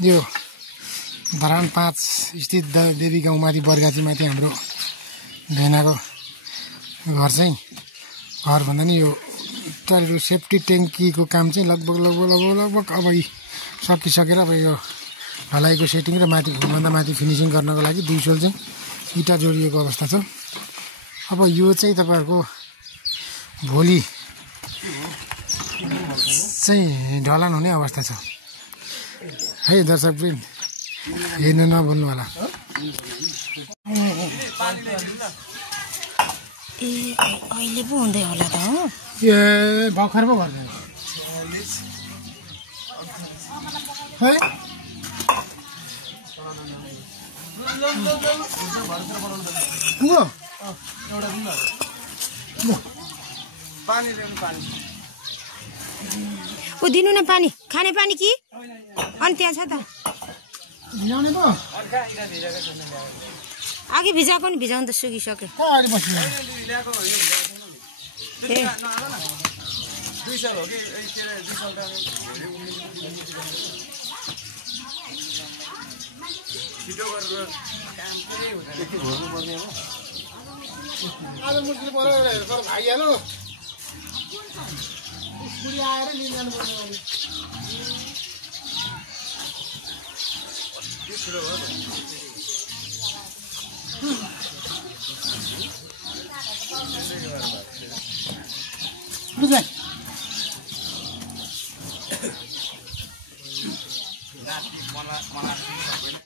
यो धरान 5 स्थित देवी गाउँमाथि बरगाछीमाथि हाम्रो भेनाको घर चाहिँ घर भन्दा नि यो टोयलेटको सेफ्टी ट्याङ्कीको काम चाहिँ लगभग अब सकिसकेर अब यो ढलाइको सेटिङ र भन्दा माथि फिनिसिङ गर्नको लागि 2 सोल चाहिँ इटा जोडिएको अवस्था छ। अब यो चाहिँ तपाईहरुको भोलि चाहिँ ढलान हुने अवस्था छ है दर्शक वृन्द, हेर्नु नभुल्नु होला। अहिले पो हुँदै होला त हो, ए भर्खर पो गर्दैन है। ऊ दिनु न पानी, खाने पानी कि अनि त्यहाँ छ त अघि भिजाएको नि, भिजाउनु त सुकिसक्यो। आज मुस्किल पर्यो तर भाइहाल्यो बुढी आएर लिन जानु पर्छ। बुझ्दै